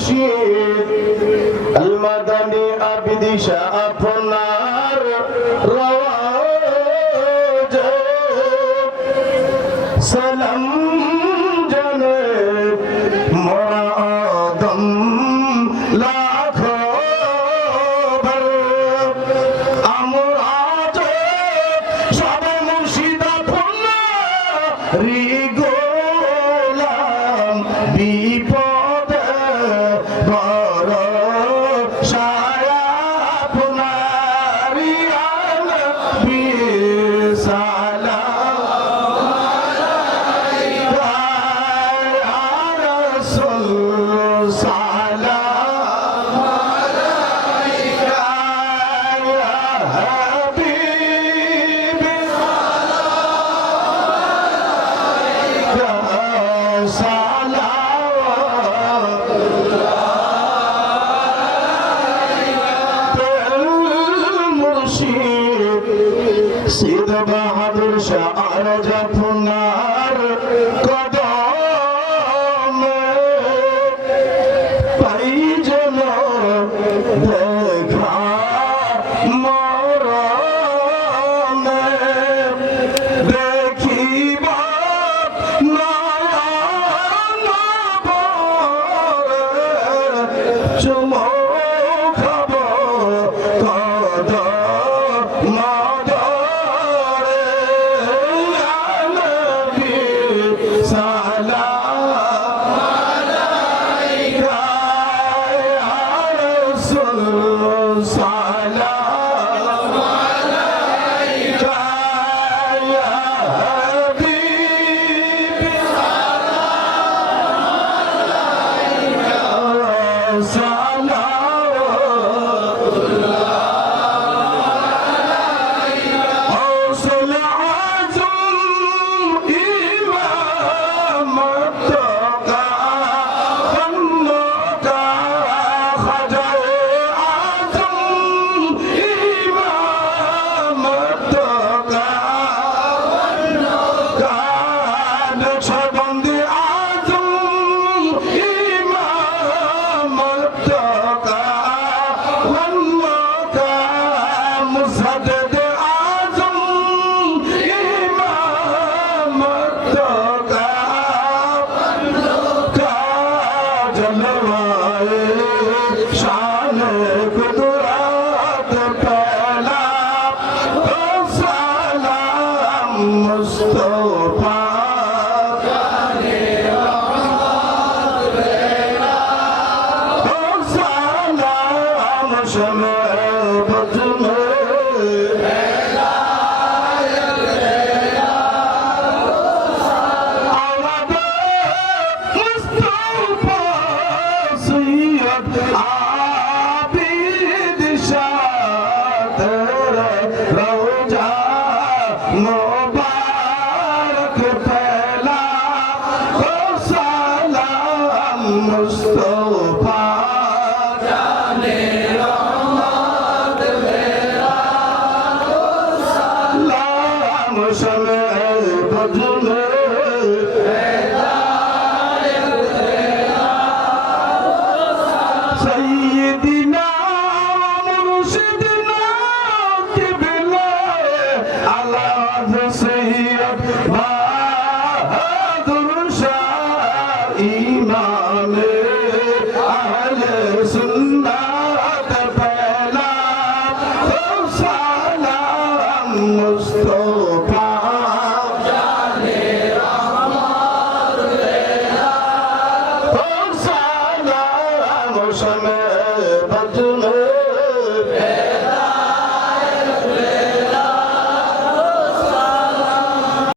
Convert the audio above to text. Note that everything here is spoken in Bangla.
মুর্শিদ আল মাদানী আবিদ শাহ আপনার রওজা সালাম জানে মোরা আদম লাখো বার আমরা সবে মুর্শিদ আপনার গোলাম বিপদ ভরসায় আপনার ইয়া নবী সালাম আলাইকা ইয়া রাসূল সালাম আলাইকা ইয়া হাবিবি সিদ বাহাদুর শাহ আরজ আপনার কদমে পাই যেন দেখা মরণে দেখিব নয়ন ভরে চুমুক খাব কদম ধরে ইয়া নবী সালাম আলাইকা ইয়া রাসূল সালাম আলাইকা ইয়া হাবিবি حوصل عزم إمام التقى خنقى خجل عزم إمام التقى خنقى نقشبند عزم إمام التقى خنقى مسدد عزم إمام التقى خنقى جلوائے شان قدرت پہلا سلام مصطفیٰ سلام شمع بدر आबिद शाह तेरे रोजा मुबारक पहला ओ सलाम मुस्तफा जाने रहमत मेरा सलाम शमे बदल سيدنا ومرشدنا قبلة على سيد بهادر شاه إمام أهل سنة